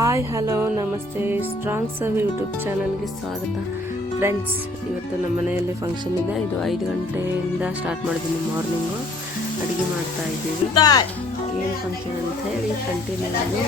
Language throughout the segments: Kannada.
ಹಾಯ್ ಹಲೋ ನಮಸ್ತೆ, ಸ್ಟ್ರಾಂಗ್ ಸರ್ವ್ ಯೂಟ್ಯೂಬ್ ಚಾನಲ್ಗೆ ಸ್ವಾಗತ. ಫ್ರೆಂಡ್ಸ್, ಇವತ್ತು ನಮ್ಮ ಮನೆಯಲ್ಲಿ ಫಂಕ್ಷನ್ ಇದೆ. ಇದು 5 ಗಂಟೆಯಿಂದ ಸ್ಟಾರ್ಟ್ ಮಾಡಿದ್ದೀನಿ. ಮಾರ್ನಿಂಗು ಅಡುಗೆ ಮಾಡ್ತಾ ಇದ್ದೀವಿ. ಏನು ಫಂಕ್ಷನ್ ಅಂತ ಹೇಳಿ ಕಂಟಿನ್ಯೂ ನೋಡಿ.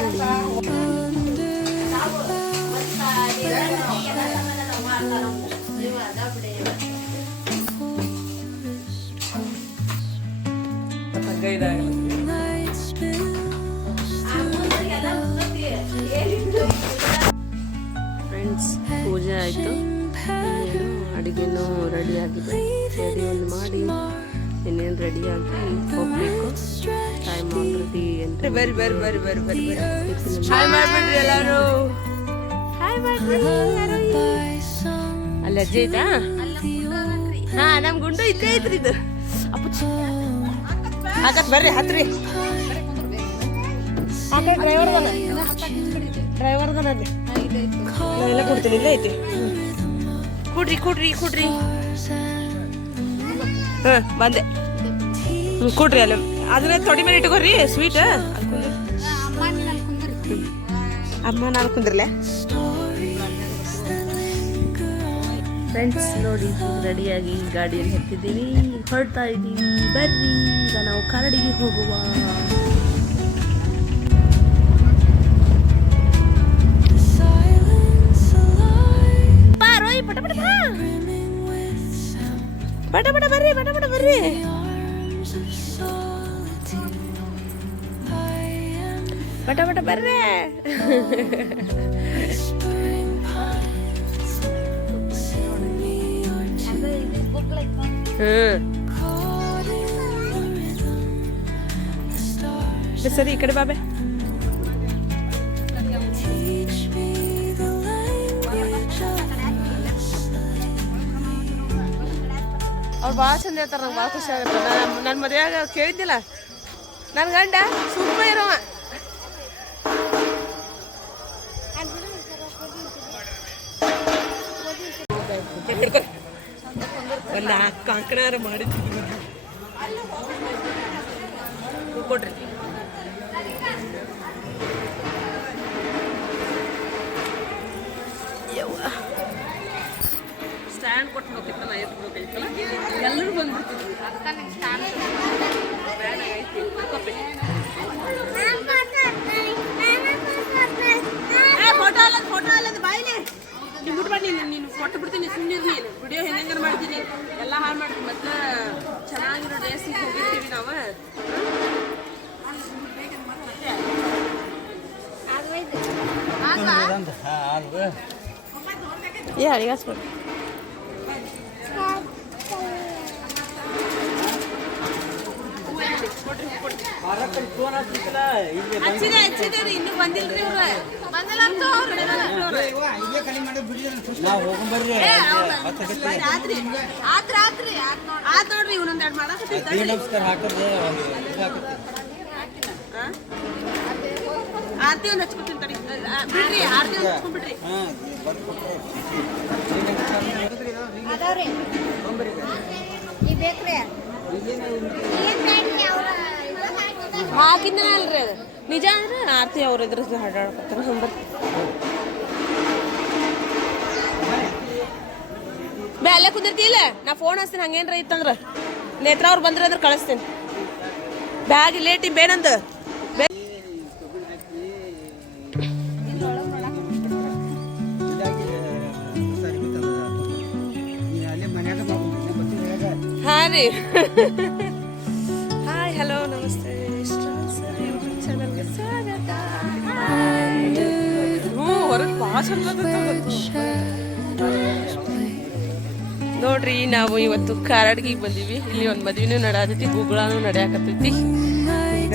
ಫ್ರೆಂಡ್ಸ್, ಪೂಜೆ ಆಯಿತು, ಇನ್ನೇನು ಅಡುಗೆನೂ ರೆಡಿಯಾಗಿದೆ. ರೆಡಿ ಒಂದು ಮಾಡಿ ಇನ್ನೇನು ರೆಡಿಯಾಗಿ ಹೋಗಬೇಕು. ಟೈಮ್ ಆಲ್ರೆಡಿ ಎಂಟು. ಹಾಯ್ ಮಾಡ್ಬಿಡ್ರಿ ಎಲ್ಲರೂ. ಹಾಯ್ ಮಾಡ್ರಿ. ಅಲ್ಲಿ ಅಜ್ಜಿ ಐತಾ? ಹಾಂ, ನಮ್ಮ ಗುಂಡು ಇಲ್ಲೇ ಐತ್ರಿ. ಇದು ಹಾಕತ್ ಬರ್ರಿ, ಹತ್ರಿ. ಡ್ರೈವರ್ದನ ಅಲ್ಲಿ ಎಲ್ಲ ಕೊಡ್ತೀನಿ. ಇಲ್ಲೇ ಐತಿ, ಕೊಡ್ರಿ. ಹಾಂ, ಬಂದೆ. ಕೊಡ್ರಿ ಅಲ್ಲಿ. ಅದನ್ನ ತೊಡಿ ಮೇಲೆ ಇಟ್ಕೋರಿ ಸ್ವೀಟ್. ಅಮ್ಮ ನಾನು ಕುಂದ್ರಲೆ. ಫ್ರೆಂಡ್ಸ್ ನೋಡಿ, ರೆಡಿಯಾಗಿ ಗಾಡಿಯಲ್ಲಿ ಹತ್ತಿದ್ದೀವಿ, ಹೊರಡ್ತಾ ಇದ್ದೀವಿ. ಬರ್ರಿ, ಈಗ ನಾವು ಕಾರಡಿಗೆ ಹೋಗುವ. ಬಟ ಬರ್ರಿ. ಬಟ ಬರ್ರಿ. ಸರಿ, ಈ ಕಡೆ ಬಾಬೆ. ಅವ್ರು ಭಾಳ ಚಂದ ಹೇಳ್ತಾರೆ. ನಂಗೆ ಭಾಳ ಖುಷಿ ಆಗುತ್ತೆ. ನನ್ನ ಮದುವೆಯಾಗ ಕೇಳಿದ್ದಿಲ್ಲ, ನನ್ನ ಗಂಡ ಸುಮ್ಮ ಇರೋವ. ಒಂದು ಕಾಂಕಣಾರ ಮಾಡಿದ್ವಿ. ಕೊಡ್ರಿ. ಸ್ಟ್ಯಾಂಡ್ ಕೊಟ್ಟು ಹೋಗಿತ್ತಲ್ಲ, ಎತ್ಕೋಬೇಕೈತಲ್ಲ, ಎಲ್ಲರೂ ಬಂದ್ಬಿಡ್ತಿದ್ವಿ. ಫೋಟೋ ಅಲ್ಲದ ಬಾಯಿಲಿ ನೀವು ಬಿಟ್ಬಿಡಿ. ನೀನು ಕೊಟ್ಟು ಬಿಡ್ತೀನಿ, ಸುಮ್ಮನೆ ನೀನು ವಿಡಿಯೋ ಹೆಂಗಾರ ಮಾಡ್ತೀನಿ, ಎಲ್ಲ ಹಾಳು ಮಾಡ್ತೀನಿ. ಮತ್ತೆ ಚೆನ್ನಾಗಿರೋ ಡ್ರೆಸ್ಸಿಗೆ ಹೋಗಿರ್ತೀವಿ ನಾವು. ಅಡಿಗಾಸ್ಕೊಡಿ. ಇನ್ನೂ ಬಂದಿಲ್ರಿ ಇವ್ರು. ಆತ್ ನೋಡ್ರಿ, ಇವನೊಂದ್ 2 ಆರ್ತಿ ಒಂದು ಹಚ್ಕೊತೀನಿ ತಡಿ. ಬಿಡ್ರಿ, ಆರ್ತಿ ಒಂದು ಹಚ್ಕೊಂಡ್ಬಿಡ್ರಿ. ಹಾಕಿದ್ನ ಅಲ್ರಿ, ಅದು ನಿಜ ಅಂದ್ರೆ ಆರ್ತಿ ಅವ್ರ ಇದ್ರ ಹಾಡಾಡ್ಕೊತಾರ. ಅಲ್ಲೇ ಕುಂದಿರ್ತಿಲ್ಲ, ನಾ ಫೋನ್ ಹಚ್ತೀನಿ. ಹಂಗೇನ್ರ ಇತ್ತಂದ್ರ ನೇತ್ರ ಅವ್ರು ಬಂದ್ರೆ ಅಂದ್ರೆ ಕಳಿಸ್ತೀನಿ. ಬ್ಯಾಗ್ ಲೇಟಿ ಬೇನಂದ ಹಾಂ ರೀ. ಹಾಯ್ ಹಲೋ ನಮಸ್ತೆ, ಯೂಟ್ಯೂಬ್ ಚಾನಲ್ಗೆ ಸ್ವಾಗತ. ಹೊರಗೆ ಭಾಳ ಚಂದ ನೋಡ್ರಿ. ನಾವು ಇವತ್ತು ಕಾರಡ್ಗಿಗೆ ಬಂದೀವಿ. ಇಲ್ಲಿ ಒಂದು ಮದ್ವೆನೂ ನಡೆಯತೈತಿ, ಗುಗ್ಗಳಾನು ನಡೆಯಾಕತ್ತೈತಿ.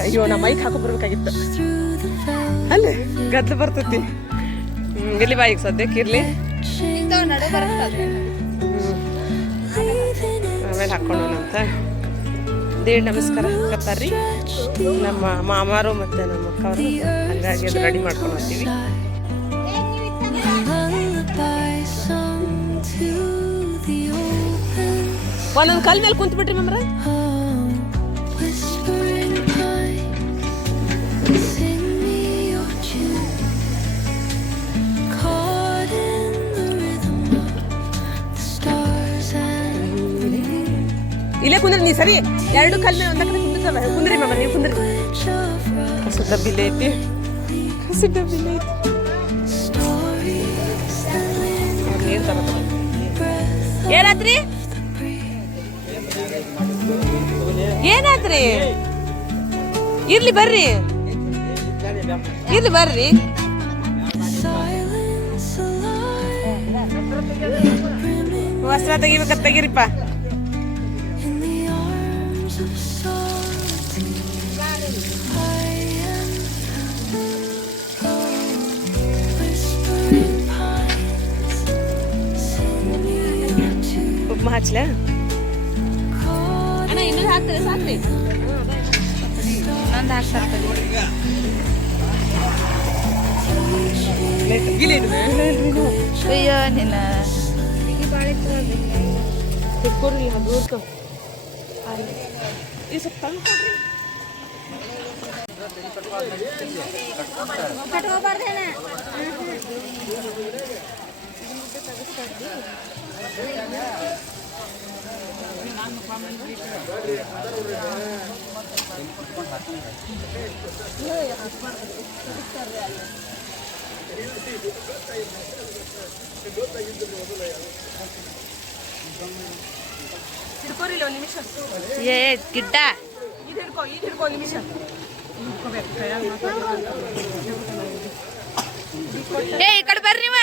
ಅಯ್ಯೋ, ನಮ್ಮ ಮೈಕ್ ಹಾಕೊಂಡ್ಬರ್ಬೇಕಾಗಿತ್ತು. ಅಲ್ಲಿ ಗದ್ಲು ಬರ್ತೈತಿ. ಇಲ್ಲಿ ಬಾಯಿಗೆ ಸದ್ಯಕ್ಕೆ ಇರ್ಲಿ, ಆಮೇಲೆ ಹಾಕೊಂಡೋಣಂತ. ದೇವ್ರ ನಮಸ್ಕಾರ ಹಾಕತ್ತಾರ್ರಿ ನಮ್ಮ ಮಾಮಾರು ಮತ್ತು ನಮ್ಮ ಅಕ್ಕವರು. ಹಂಗಾಗಿ ಅದು ರೆಡಿ ಮಾಡ್ಕೊಂಡು ಹೋಗ್ತೀವಿ. ಒಂದೊಂದು ಕಲ್ ಮೇಲೆ ಕುಂತು ಬಿಟ್ರಿ ಮಮ್ರ. ಇಲ್ಲೇ ಕುಂದ್ರಿ ನೀ ಸರಿ. ಎರಡು ಕಲ್ ಮೇಲೆ ಒಂದಕ್ಕೆ ಕುಂದಿರ್ತಾವ. ಕುಂದ್ರಿ ಮಾಮ, ನೀವು ಕುಂದ್ರಿ. ಹಸು ಡಬ್ಬಿಲೆ ಐತಿ, ಹಸು ಡಬ್ಬಿಲೆ ಐತಿ. ಏನಾದ್ರಿ ಏನಾದ್ರಿ? ಇರ್ಲಿ ಬರ್ರಿ, ಇರ್ಲಿ ಬರ್ರಿ. ವಸ್ತ್ರ ತೆಗಿಬೇಕಂತ ತೆಗಿರಿಪ್ಪ. ಉಪ್ಪು ಹಚ್ಚಲ ಅಣ್ಣ, ಇನ್ನೊಂದು ಹಾಕ್ತಾರೆ ಸಾಕ್ರಿ. ಇನ್ನೊಂದು ಹಾಕ್ತಾರೆ. ಅಯ್ಯೋ ನಿನ್ನ ತಿಕ್ಕೋರಿ ಅದು ಈ ಸ್ವಲ್ಪ ತಂದು ಕೊಡ್ರಿ. ಹಿಡ್ಕೋರಿಲ್ಲ ಒಂದು ನಿಮಿಷ. ಏ ಗಿಡ್ಡ ಇದು ಹಿಡ್ಕೊ, ಇದು ಹಿಡ್ಕೊ ಒಂದು ನಿಮಿಷ. ಏ ಈ ಕಡೆ ಬರ್ರಿ ನೀವ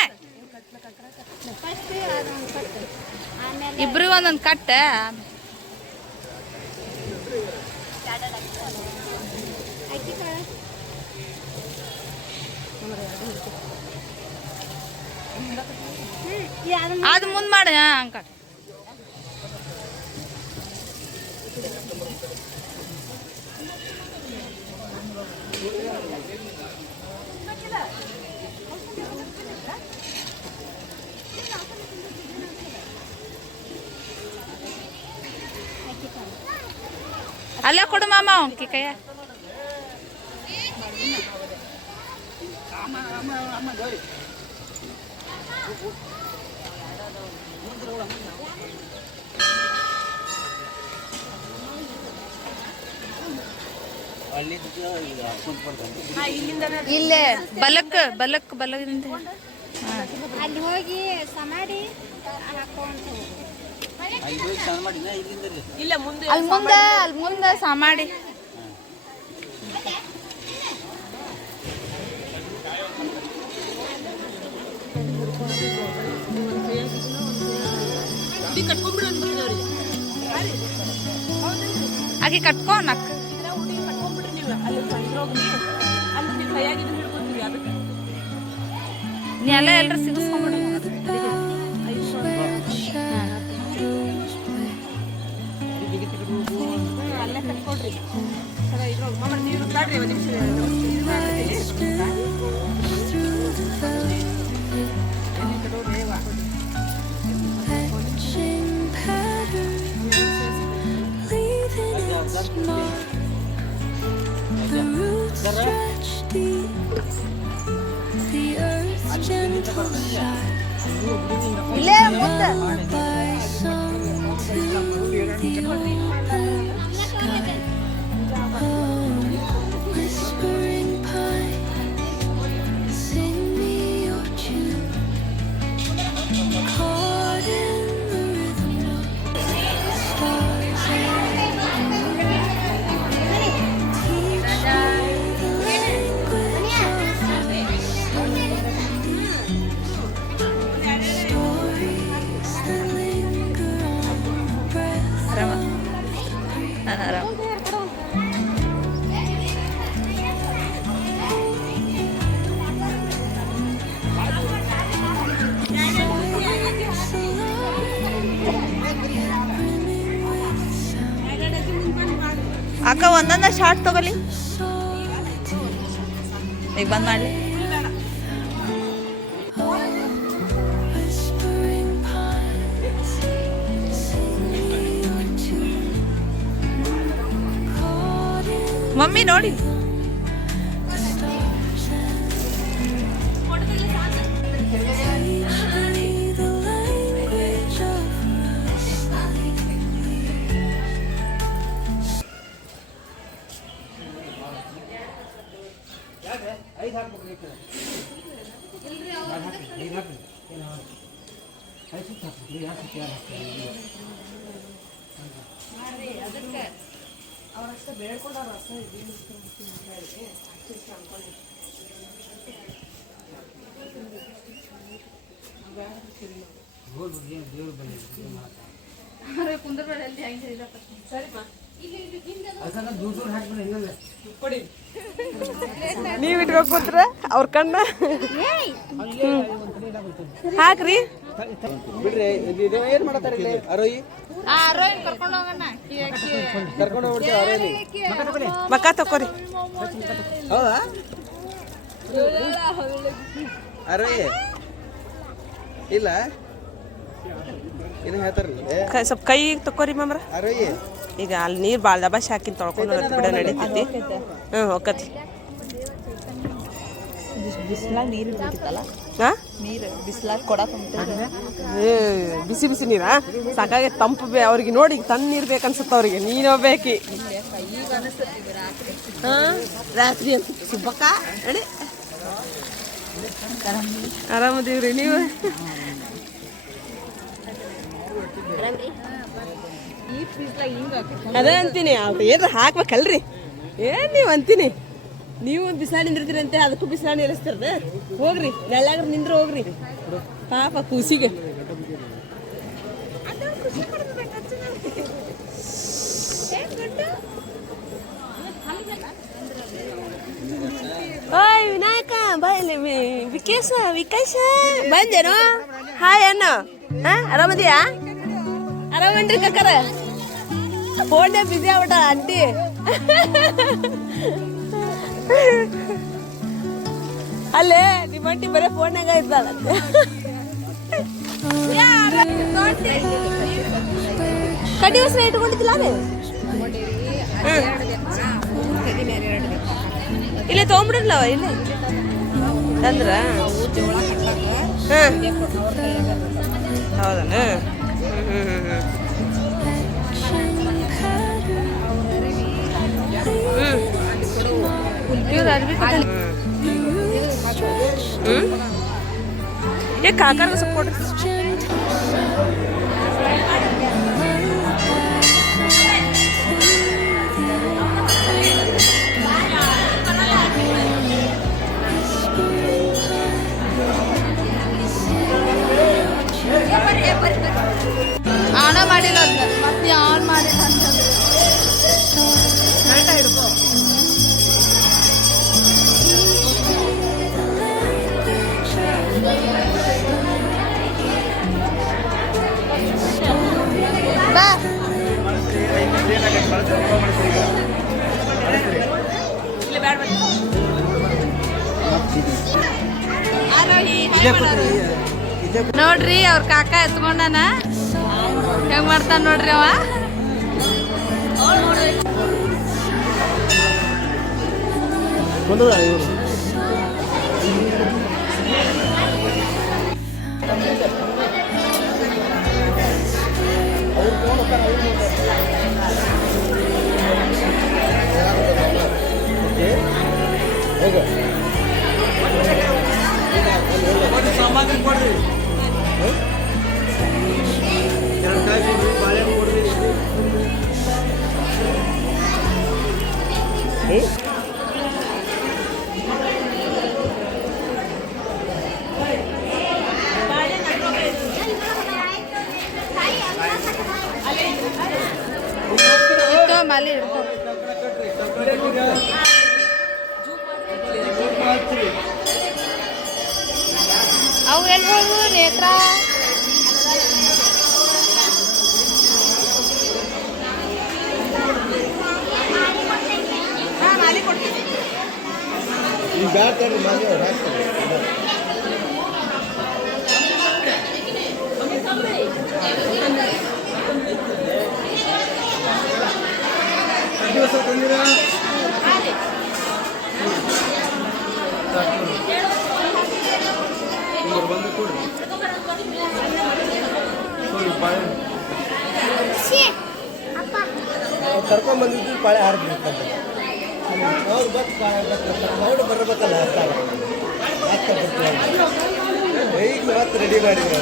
ಇಬ್ರಿಗೂ ಒಂದೊಂದು ಕಟ್ಟ. ಅದು ಮುಂದೆ ಮಾಡ ಅಂಕಲ್. ಅಲ್ಲ ಕೊಡು ಮಾಮ ಅವನ್ಕಿ ಕೈಯ. ಇಲ್ಲೇ ಬಲಕ್ ಬಲಕ್ ಬಲದಿಂದ ಅಲ್ಲಿ ಹೋಗಿ ಸಮಾಡಿ ಅಲ್ಲಿ ಮುಂದೆ ಸಾಮಾಡಿ. ಆಗಿ ಕಟ್ಕೊ ನಕ್ ನೀ ಎಲ್ಲ ಎಲ್ಲರೂ ಸಿಗಿಸ್ಕೊಂಡ್ಬಿಡಿ. ಅಲ್ಲೇ ಕಟ್ಕೊಡ್ರಿ. ಇಲ್ಲೇ ಮುಂದೆ ಅಕ್ಕ ಒಂದೊಂದ ಶಾರ್ಟ್ ತಗೊಳ್ಳಿ. ಈಗ ಬಂದ್ ಮಾಡ್ಲಿ. ಮಮ್ಮಿ ನೋಡಿ ನೀವ್ ಇಟ್ಬೇಕು ಕೂತ್ರ ಅವ್ರ ಕಣ್ಣ ಹಾಕ್ರಿ ಬಿಡ್ರಿ ಏನ್ ಮಾಡತ್ತಾರ ಇಲ್ಲಿ ಅರೋಯಿ ಕರ್ಕೊಂಡು ಹೋಗ್ಬಿಡ್ತೀವಿ ಅರೋಯಿ ಮಕ್ಕ ತಕೋರಿ ಹೌದಾ ಅರೋಯಿ ಇಲ್ಲ ಏನು ಹೇಳ್ತಾರಲ್ಲ ಸ್ವಲ್ಪ ಕೈ ತಕೋರಿ ಮಾಮ್ರ ಅರೋಯಿ ಈಗ ಅಲ್ಲಿ ನೀರು ಭಾಳ ದಬಾಶಿ ಹಾಕಿನ ತೊಳ್ಕೊಂಡು ಬಿಡ ನಡೀತೈತಿ ಹೋಗತಿ ಬಿಸಿಲಾಗ ನೀರು ಬೇಕಿತ್ತಲ್ಲ ಹಾಂ ನೀರು ಬಿಸಿಲಾಗ ಕೊಡಕ ಬಿಸಿ ಬಿಸಿ ನೀರಾ ಸಾಕಾಗಿ ತಂಪು ಅವ್ರಿಗೆ ನೋಡಿ ತಣ್ಣ ನೀರು ಬೇಕನ್ಸುತ್ತ ಅವ್ರಿಗೆ ನೀನು ಬೇಕಿ ಈಗ ಅನಿಸ್ತೈತಿ ರಾತ್ರಿ ಹಾಂ ರಾತ್ರಿ ಅಂತ ಸುಬ್ಬಕ್ಕ ನಡಿ ಆರಾಮದೀವ್ರಿ ನೀವು ಈ ಬಿಸಿಲಾಗ ಹಿಂಗೆ ಅದೇ ಅಂತೀನಿ ಏನ್ರ ಹಾಕ್ಬೇಕಲ್ರಿ ಏನ್ ನೀವು ಅಂತೀನಿ ನೀವು ಬಿಸಿಲಾಡಿ ನಿಂದಿರ್ತೀರಂತೆ ಅದಕ್ಕೂ ಬಿಸಿಲಾಡಿ ನಿಲ್ಲಿಸ್ತಿರ್ದೆ ಹೋಗ್ರಿ ನೆಳ್ಳಾಗ್ರ ನಿಂದ್ರೆ ಹೋಗ್ರಿ ಪಾಪ ಕೂಸಿಗೆ ಓಯ್ ವಿನಾಯಕ ಬಾಯಲ್ಲಿ ವಿಕಾಸ ಬಂದೇನೋ ಹಾಯ್ ಅಣ್ಣ ಹಾ ಆರಾಮದಿಯಾ ಆರಾಮನ್ರಿ ಕಕ್ಕರ ಫೋನ್ನೇ ಬಿಸಿ ಆಗ್ಬಿಟ್ಟ ಆಂಟಿ ಅಲ್ಲೇ ನಿಮ್ಮ ಆಂಟಿ ಬರೀ ಫೋನ್ನಾಗ ಇದ್ದಾಳಂತೆ ಕಡಿ ಹೊಸ ಇಟ್ಕೊಂಡಿದ್ದಿಲ್ಲ ಅದೇ ಇಲ್ಲೇ ತೊಗೊಂಬಿಡಿರ್ಲವ ಇಲ್ಲೇ ತಂದ್ರ ಹಾಂ ಹೌದಾ ये काकर का सपोर्ट ಆನ ಮಾಡಿಲ್ಲ ಮತ್ತೆ ಆನ್ ಮಾಡಿಲ್ಲ ಅಂತಂದ್ರೆ ಬಾ ನೋಡ್ರಿ ಅವ್ರ ಕಾಕ ಎತ್ಕೊಂಡಾನ ಹೆಂಗ್ ಮಾಡ್ತಾನ ನೋಡ್ರಿ ಅವ ಸಾಮಾನ್ಯ ಕೊಡ್ರಿ ಎರಡು ಕಾಯಿ ಕೊಡ್ರಿ ಬಾಳೆಹಣ್ಣು ಕೊಡ್ರಿ ಮಲ್ಲಿ ಅವು ಎಲ್ಲಿ ಹೋಗು ನೇತ್ರ ಈಗ ಬ್ಯಾಡ್ತಾರ್ರಿ ಮಾಲಿ ಅವ್ರು ಹಾಕ್ತಾರೆ ದಿವಸ ತಂದಿರಾ ಬಂದು ಕೊಡ್ರಿ ಕರ್ಕೊಂಡ್ ಬಂದಿದ್ದು ಪಾಳೆ ಹಾರ್ಬೇಕಂತ ಅವ್ರು ಬಸ್ ಅವ್ರು ಬರ್ಬೇಕಲ್ಲ ಈಗ ಇವತ್ತು ರೆಡಿ ಮಾಡಿದ್ರು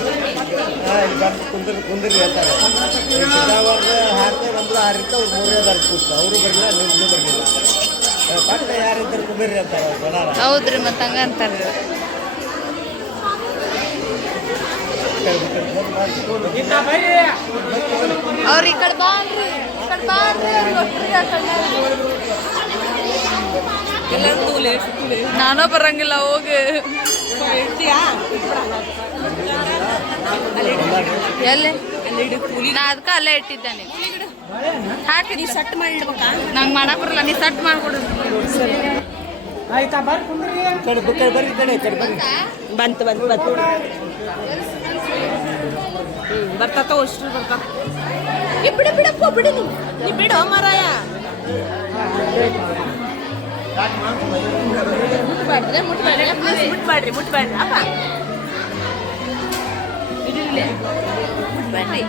ಇಲ್ಲಿ ಬಂದು ಕುಂದಿರ್ರಿ ಅಂತಾರೆ ಸಿದ್ದಾವರ್ದು ಹಾಡ್ತಾ ನಮ್ದು ಹಾರಿರ್ತ ಅವ್ರು ಮೂರನೇ ಬಾರಿ ಕೂತ ಅವರು ಬರಲಿಲ್ಲ ನಿಮ್ದು ಬರಲಿಲ್ಲ ಪಟ್ಟ ಯಾರಿದ್ದರು ಕುಂದಿರ್ರಿ ಅಂತಾರೆ ಬನಾರ. ಹೌದ್ರಿ ಮತ್ತೆ ಹಂಗ ಅಂತಾರ್ರಿ. ಅವ್ರ ಈ ಕಡೆ ಬಾ ಅನ್ರಿ, ಈ ಕಡೆ ಬಾ ಅನ್ರಿ, ಒಟ್ರಿಗೆ ಆ ಕಡೆ. ನಾನೂ ಬರಂಗಿಲ್ಲ ಹೋಗಿ. ಎಲ್ಲಿ ನಾ ಅದಕ್ಕ ಅಲ್ಲೇ ಇಟ್ಟಿದ್ದಾನೆ ಹಾಕಿ ಸಟ್ ಮಾಡಿ ಇಡ್ಬೇಕಾ? ನಂಗೆ ಮಾಡಕ್ ಬರಲ್ಲ, ನೀ ಸಟ್ ಮಾಡ್ಕೊಡು. ಆಯ್ತಾ ಬರ್ರಿ ಬರ್ರಿ ಈ ಕಡೆ ಬರ್ರಿ. ಬಂತು ಬರ್ತಾತ ಅಷ್ಟು ಬರ್ತಾ ಬಿಡಪ್ಪ ಬಿಡು ನೀ ಬಿಡು ಮಾರಾಯ. ಮುಟ್ಬೇಡ್ರಿ ಅಪ್ಪ ಇದಿರ್ಲಿ ಮುಟ್ಬೇಡ್ರಿ.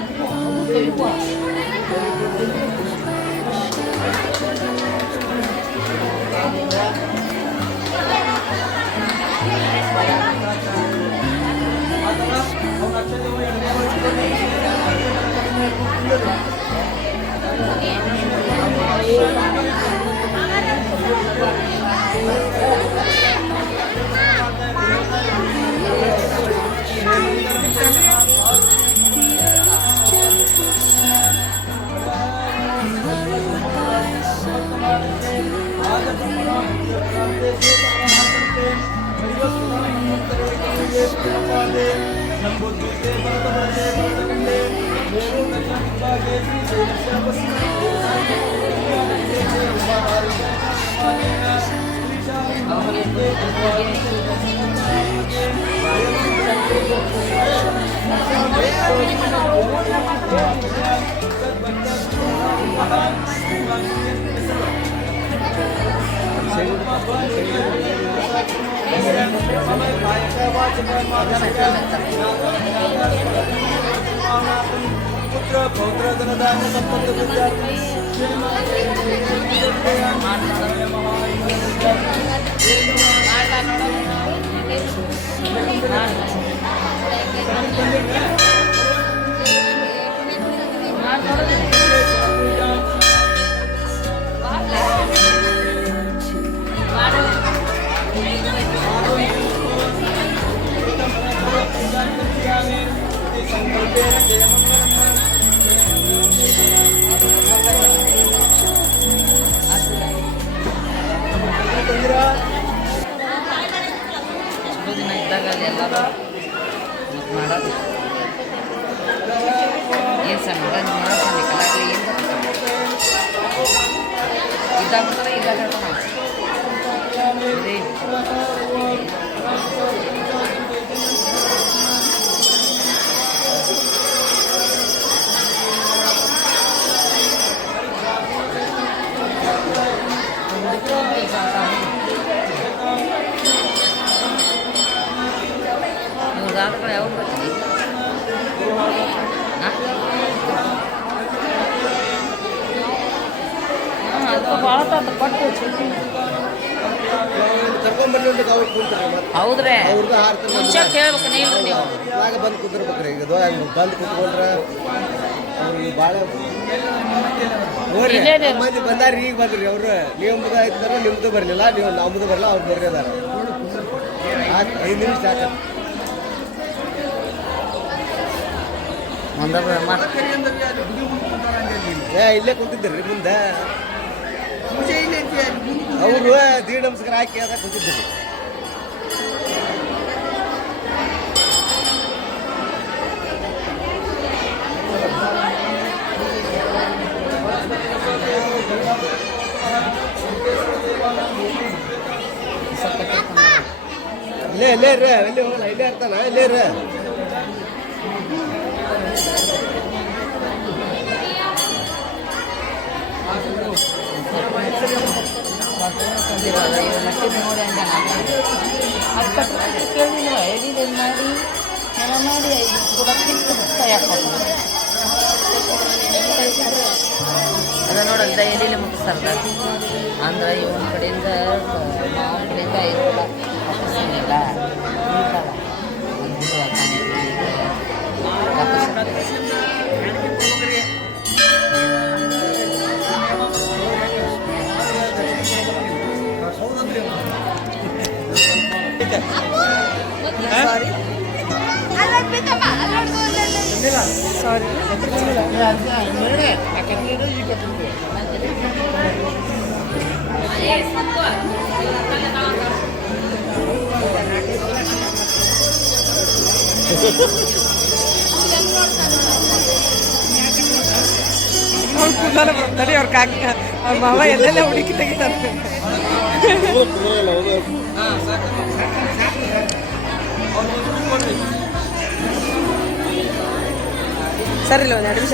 ಪುತ್ರ ಪೌತ್ರ ಧನದಾನ ಸಂಪತ್ತು ದಿನ ಇದ್ದಾಗ ಅಲ್ಲಿ ಎಲ್ಲರೂ ಮಾಡೋದು ಏನು ಸರ್ ಮಾಡೋದು ಮಾಡೋದು ಕಲಾಕಲಿ ಏನು ಇದ್ದಾಗ ಬರ್ತಾರೆ ಇದ್ದಾಗ ಹೇಳ್ತಾನೆ ಇವ್ರದಾದ ಯಾವ ಬರ್ತೀನಿ ಅದಕ್ಕೆ ಭಾಳ ಕೊಟ್ಟು ಕರ್ಕೊಂಡ್ಬರ್ಲಿ ಅಂತ ಅವ್ರು ಕೂತಾರೆ ಹೌದ್ರಿ ಅವ್ರದ್ದು ಹಾರ್ತಾರೆ ಮುಂಚೆ ಕೇಳ್ಬೇಕು ನೀವು ನೀವು ಆಗ ಬಂದು ಕೂತಿರ್ಬೇಕ್ರಿ ಈಗ ಬಂದು ಕೂತ್ಕೊಂಡ್ರೆ ಅವ್ರಿಗೆ ಭಾಳ ನೋಡ್ರಿ ಮಂದಿ ಬಂದಾರ ಈಗ ಬಂದ್ರಿ ಅವ್ರು ನೀವು ಮುದ ಇದ್ದಾರೆ ನಿಮ್ದು ಬರಲಿಲ್ಲ ನೀವು ನಮ್ಮದು ಬರಲ್ಲ ಅವ್ರು ಬರ್ರಿ ಅದಾರ 5 ನಿಮಿಷ ಸಾಕು ಇಲ್ಲೇ ಕುಂತಿದ್ರಿ ಮುಂದೆ ಅವರು ದೀಡ ನಮಸ್ಕಾರ ಹಾಕಿ ಅದ ಕುಂತಿದ್ರಿ ಇಲ್ಲೇ ರೀ ಇಲ್ಲೇ ಇರ್ತಾನ ಇಲ್ಲೇ ರೀ ನೋಡಿ ಕೇಳಿ ಎಡಿದ ಮಾಡಿ ಮಾಡಿ ಅದ ನೋಡಲ್ದ ಎಡಿಲೆ ಮುಗಿಸ್ತಾರಲ್ಲ ಅಂದ್ರೆ ಇವನ ಕಡೆಯಿಂದ ಮಾವನ ಕಡೆಯಿಂದ ಇರೋಲ್ಲ ಸಾರಿ ಸಾರಿ ಅವ್ರು ಕುಲ್ಲಾರ ಬರ್ತಾರೆ ಅವ್ರ ಕಾಕ ಅವ್ರ ಮಾವ ಎಲ್ಲೆಲ್ಲ ಹುಡುಕಿ ತೆಗಿತಾರೆ ಸರಿ ಇಲ್ಲ ಒಂದು 2 ನಿಮಿಷ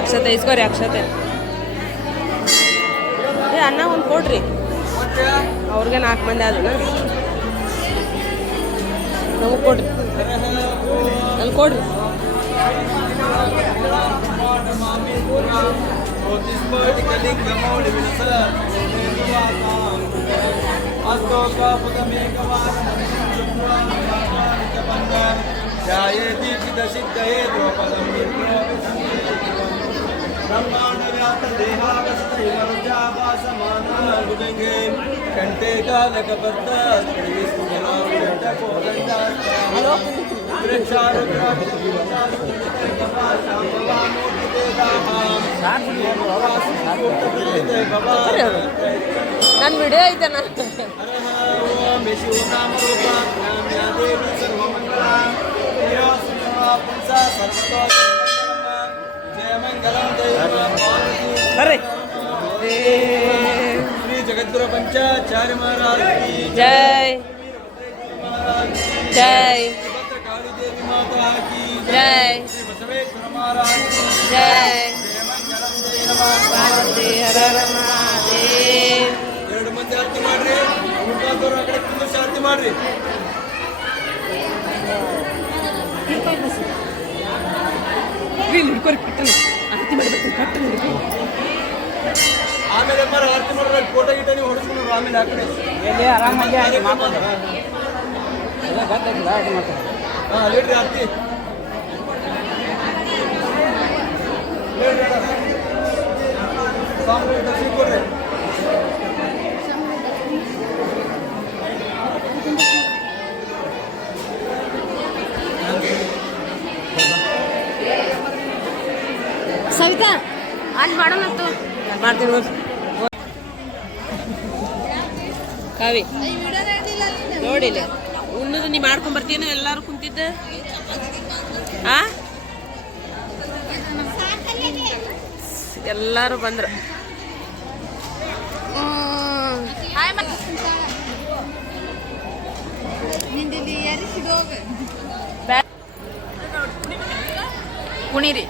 ಅಕ್ಷತೆ ಇಸ್ಕೋರಿ ಅಕ್ಷತೆ ಏ ಅನ್ನ ಒಂದು ಕೊಡ್ರಿ ಅವ್ರಿಗೆ 4 ಮಂದಿ ಆದನ ನಮಗೆ ಕೊಡ್ರಿ ಅಲ್ಲಿ ಕೊಡ್ರಿ कंटे कालक ನನ್ನ ವಿಡಿಯೋ ಐತನ अरे श्री जगद्गुरु पंचाचार्य महाराज की जय जय काली देवी माता की जय श्री बसवेश्वर महाराज की जय मंगलम जय नमः पार्वती हर हर महादेव 2 ಮಂದಿ ಆರತಿ ಮಾಡ್ರಿ ಊಟದವರು ಆ ಕಡೆ ಕುಂದಿಸಿ ಆರತಿ ಮಾಡ್ರಿ ಹಿಡ್ಕೊರಿ ಪಟ್ಟಣ ಆರತಿ ಮಾಡಬೇಕು ಪಟ್ಟಣ ಆಮೇಲೆ ಅಮ್ಮರ ಆರತಿ ಮಾಡಿದ್ರೆ ಫೋಟೋ ಗಿಟ ನೀವು ಹೊಡಿಸ್ಕೊಂಡು ಆಮೇಲೆ ಆ ಕಡೆ ಎಲ್ಲಿ ಆರಾಮಾಗಿ ಆರತಿ ಮಾಡ್ಕೊಂಡು ಹಾಂ ಹೇಳ್ರಿ ಆರತಿ ಸ್ವಾಮಿ ದರ್ಶನ ಕೊಡ್ರಿ ಸವಿತಾ ಅಲ್ಲಿ ಮಾಡೋಣಂತು ಮಾಡ್ತೀನಿ ಕಾವಿ ನೋಡಿಲ್ಲ ಉಣ್ಣದು ನೀ ಮಾಡ್ಕೊಂಡ್ ಬರ್ತೀನ ಎಲ್ಲಾರು ಕುಂತಿದ್ದ ಆ ಎಲ್ಲಾರು ಬಂದ್ರ ಕುಣಿರಿ